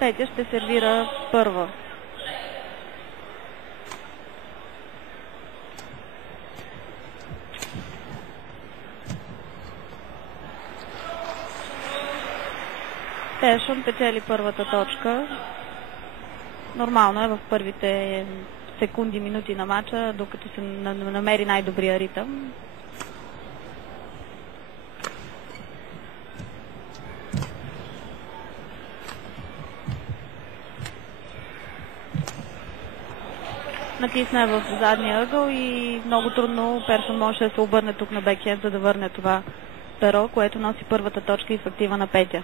Петя ще сервира първа. Першун печели първата точка. Нормално е в първите секунди, минути на матча, докато се намери най-добрия ритъм. Натисна в задния ъгъл и много трудно Першун може да се обърне тук на бекхенд, за да върне това перо, което носи първата точка и в актива на Петя.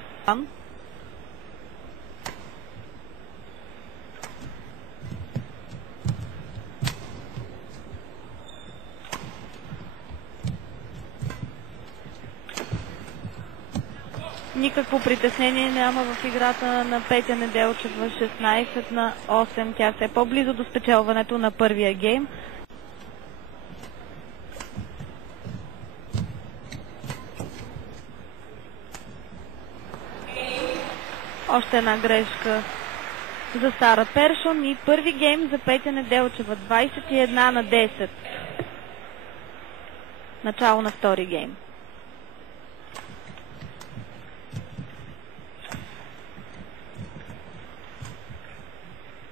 Никакво притеснение няма в играта на Петя Неделчева. 16-8. Тя се е по-близо до спечелването на първия гейм. Още една грешка за Сара Першун и първи гейм за Петя Неделчева. 21-10. Начало на втори гейм.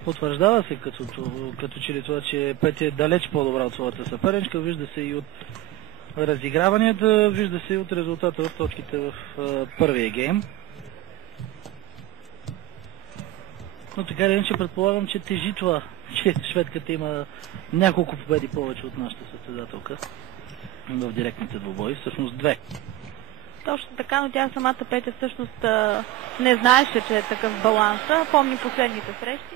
Потвърждава се като че ли това, че Петя е далеч по-добра от своята съперничка. Вижда се и от разиграванията, вижда се и от резултата в точките в първия гейм. Но така или иначе предполагам, че тежи това, че шведката има няколко победи повече от нашата състезателка в директните двубои, всъщност 2. Точно така, но тя самата Петя всъщност не знаеше, че е такъв баланса. Помни последните срещи.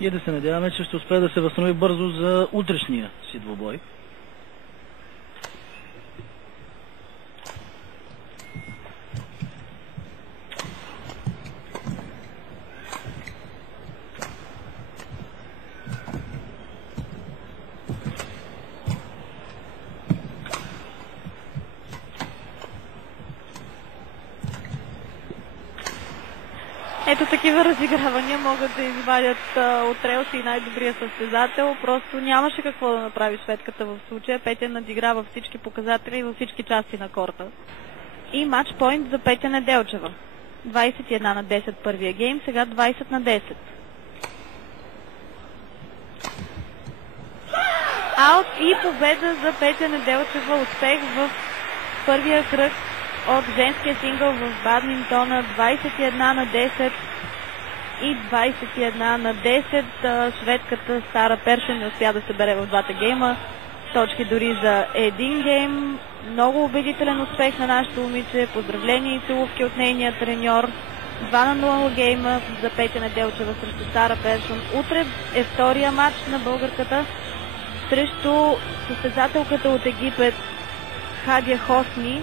И да се надяваме, че ще успее да се възстанови бързо за утрешния си двубой. Ето такива разигравания могат да извадят от релси и най-добрия състезател. Просто нямаше какво да направи шведката в случая. Петя надиграва всички показатели във всички части на корта. И матчпойнт за Петя Неделчева. 21-10 първия гейм, сега 20-10. Аут и победа за Петя Неделчева. Успех в първия кръг от женския сингъл в бадминтона. 21-10 и 21-10. Шведката Сара Першун не успя да се бере в двата гейма. Точки дори за един гейм. Много убедителен успех на нашето момиче. Поздравления и целувки от нейния треньор. 2-0 гейма за Петя Неделчева срещу Сара Першун. Утре е втория матч на българката срещу състезателката от Египет Хадия Хосни.